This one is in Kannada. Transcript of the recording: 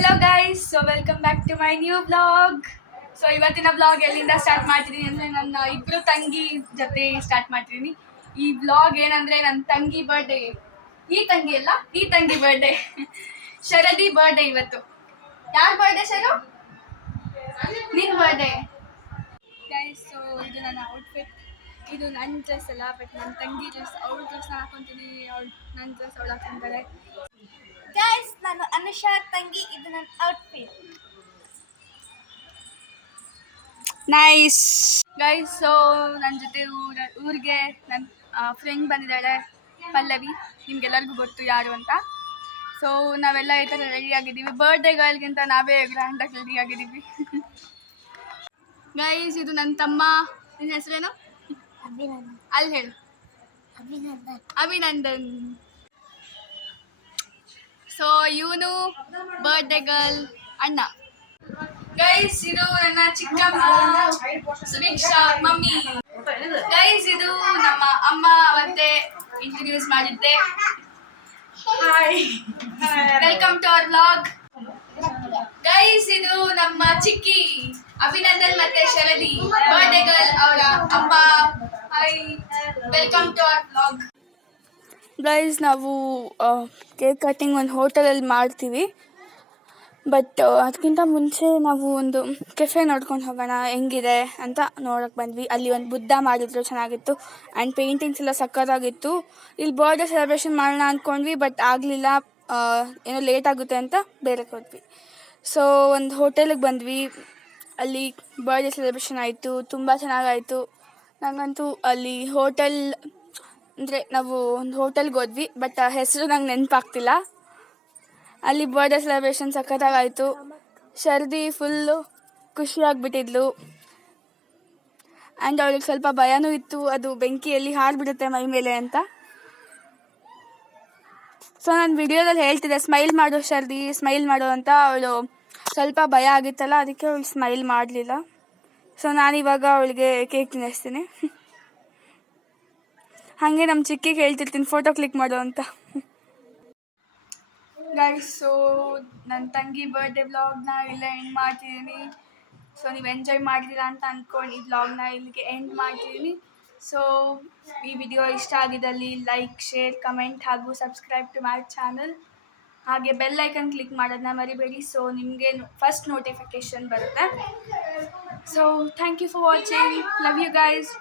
Hello guys, so welcome back to my new blog. So ಇವತ್ತಿನ ಬ್ಲಾಗ್ ಎಲ್ಲಿಂದ ಸ್ಟಾರ್ಟ್ ಮಾಡ್ತಿದ್ದೀನಿ ಅಂದರೆ ನನ್ನ ಇಬ್ಬರು ತಂಗಿ ಜೊತೆ ಸ್ಟಾರ್ಟ್ ಮಾಡ್ತಿದ್ದೀನಿ. ಈ ಬ್ಲಾಗ್ ಏನಂದರೆ ನನ್ನ ತಂಗಿ ಬರ್ಡೇ, ಈ ತಂಗಿ ಬರ್ಡೇ ಶರದಿ ಬರ್ಡೇ ಇವತ್ತು. ಯಾರ ಬರ್ಡೇ ಶರು? ನಿನ್ನ ಬರ್ಡೇ ಗೈಸ್. ಸೊ ಇದು ನನ್ನ ಔಟ್ಫಿಟ್. ಇದು ನನ್ನ ಡ್ರೆಸ್ ಅಲ್ಲ, ಬಟ್ ನನ್ನ ತಂಗಿ ಡ್ರೆಸ್. ಅವಳ ಡ್ರೆಸ್ನ ಹಾಕೊತೀನಿ, ನನ್ನ ಡ್ರೆಸ್ ಅವಳು ಹಾಕೊಂತಾರೆ. ಗೈಸ್, ನಾನು ಅನುಷಾ ತಂಗಿ. ಇದು ನನ್ನ ಔಟ್ಫಿಟ್. Nice guys. ಸೊ ನನ್ನ ಜೊತೆ ಊರಿಗೆ ನನ್ನ ಫ್ರೆಂಡ್ ಬಂದಿದ್ದಾಳೆ, ಪಲ್ಲವಿ. ನಿಮ್ಗೆಲ್ಲರಿಗೂ ಗೊತ್ತು ಯಾರು ಅಂತ. ಸೊ ನಾವೆಲ್ಲ ಈ ಥರ ರೆಡಿ ಆಗಿದ್ದೀವಿ. ಬರ್ಡೇ ಗರ್ಲ್ಗಿಂತ ನಾವೇ ಗ್ರ್ಯಾಂಡಾಗಿ ರೆಡಿ ಆಗಿದ್ದೀವಿ. ಗೈಸ್, ಇದು ನನ್ನ ತಮ್ಮ. ನಿನ್ನ ಹೆಸರೇನು? ಅಲ್ಲಿ ಹೇಳು. ಅಭಿನಂದನ್. ಸೊ ಇವನು ಬರ್ಡೇ ಗರ್ಲ್ ಅಣ್ಣ. ಗೈಸ್, ಇದು ನನ್ನ ಚಿಕ್ಕಮ್ಮ ಸುರೀಕ್ಷಾ ಮಮ್ಮಿ. ಗೈಸ್, ಇದು ನಮ್ಮ ಅಮ್ಮ. ಅವತ್ತೇ ಇಂಟ್ರೊಡ್ಯೂಸ್ ಮಾಡಿದ್ದೆ. Hi, welcome to our vlog. Guys, ಇದು ನಮ್ಮ ಚಿಕ್ಕಿ ಅಭಿನಂದನ್ ಮತ್ತೆ ಶರದಿ, ಬರ್ಡೇ ಗರ್ಲ್ ಅವರ ಅಮ್ಮ. Hi, welcome to our vlog. Guys, ನಾವು ಕೇಕ್ ಕಟ್ಟಿಂಗ್ ಒಂದು ಹೋಟೆಲಲ್ಲಿ ಮಾಡ್ತೀವಿ. ಬಟ್ ಅದಕ್ಕಿಂತ ಮುಂಚೆ ನಾವು ಒಂದು ಕೆಫೆ ನೋಡ್ಕೊಂಡು ಹೋಗೋಣ ಹೆಂಗಿದೆ ಅಂತ ನೋಡೋಕ್ಕೆ ಬಂದ್ವಿ. ಅಲ್ಲಿ ಒಂದು ಬುದ್ಧ ಮಾಡಿದ್ರು, ಚೆನ್ನಾಗಿತ್ತು. ಆ್ಯಂಡ್ ಪೇಂಟಿಂಗ್ಸ್ ಎಲ್ಲ ಸಕ್ಕತ್ತಾಗಿತ್ತು. ಇಲ್ಲಿ ಬರ್ಡೇ ಸೆಲೆಬ್ರೇಷನ್ ಮಾಡೋಣ ಅಂದ್ಕೊಂಡ್ವಿ, ಬಟ್ ಆಗಲಿಲ್ಲ. ಏನೋ ಲೇಟ್ ಆಗುತ್ತೆ ಅಂತ ಬೇರೆ ಹೋದ್ವಿ. ಸೊ ಒಂದು ಹೋಟೆಲಿಗೆ ಬಂದ್ವಿ. ಅಲ್ಲಿ ಬರ್ಡೇ ಸೆಲೆಬ್ರೇಷನ್ ಆಯಿತು, ತುಂಬ ಚೆನ್ನಾಗಾಯಿತು. ನನಗಂತೂ ಅಲ್ಲಿ ಹೋಟೆಲ್ ಅಂದರೆ ನಾವು ಒಂದು ಹೋಟೆಲ್ಗೆ ಹೋದ್ವಿ, ಬಟ್ ಆ ಹೆಸರು ನಂಗೆ ನೆನಪಾಗ್ತಿಲ್ಲ. ಅಲ್ಲಿ ಬರ್ಡೇ ಸೆಲೆಬ್ರೇಷನ್ ಸಖತ್ತಾಗಾಯಿತು. ಶರ್ದಿ ಫುಲ್ಲು ಖುಷಿಯಾಗಿಬಿಟ್ಟಿದ್ಲು. ಆ್ಯಂಡ್ ಅವಳಿಗೆ ಸ್ವಲ್ಪ ಭಯನೂ ಇತ್ತು, ಅದು ಬೆಂಕಿಯಲ್ಲಿ ಹಾರಿಬಿಡುತ್ತೆ ಮೈ ಮೇಲೆ ಅಂತ. ಸೊ ನಾನು ವಿಡಿಯೋದಲ್ಲಿ ಹೇಳ್ತಿದ್ದೆ, ಸ್ಮೈಲ್ ಮಾಡು ಶರ್ದಿ, ಸ್ಮೈಲ್ ಮಾಡು ಅಂತ. ಅವಳು ಸ್ವಲ್ಪ ಭಯ ಆಗಿತ್ತಲ್ಲ, ಅದಕ್ಕೆ ಅವಳು ಸ್ಮೈಲ್ ಮಾಡಲಿಲ್ಲ. ಸೊ ನಾನಿವಾಗ ಅವಳಿಗೆ ಕೇಕ್ ತಿನ್ನಿಸ್ತೀನಿ. ಹಾಗೆ ನಮ್ಮ ಚಿಕ್ಕಿಗೆ ಹೇಳ್ತಿರ್ತೀನಿ ಫೋಟೋ ಕ್ಲಿಕ್ ಮಾಡು ಅಂತ. ಗೈಸ್, ಸೊ ನನ್ನ ತಂಗಿ ಬರ್ಡೇ ವ್ಲಾಗ್ನ ಇಲ್ಲೇ ಎಂಡ್ ಮಾಡ್ತಿದ್ದೀನಿ. ಸೊ ನೀವು ಎಂಜಾಯ್ ಮಾಡಿದ್ದೀರಾ ಅಂತ ಅಂದ್ಕೊಂಡು ಈ ವ್ಲಾಗ್ನ ಇಲ್ಲಿಗೆ ಎಂಡ್ ಮಾಡ್ತಿದ್ದೀನಿ. ಸೊ ಈ ವಿಡಿಯೋ ಇಷ್ಟ ಆಗಿದ್ದಲ್ಲಿ ಲೈಕ್, ಶೇರ್, ಕಮೆಂಟ್ ಹಾಗೂ ಸಬ್ಸ್ಕ್ರೈಬ್ ಟು ಮೈ ಚಾನಲ್. ಹಾಗೆ ಬೆಲ್ ಐಕನ್ ಕ್ಲಿಕ್ ಮಾಡೋದನ್ನ ಮರಿಬೇಡಿ. ಸೊ ನಿಮಗೆ ಫಸ್ಟ್ ನೋಟಿಫಿಕೇಷನ್ ಬರುತ್ತೆ. So thank you for watching. Love you guys.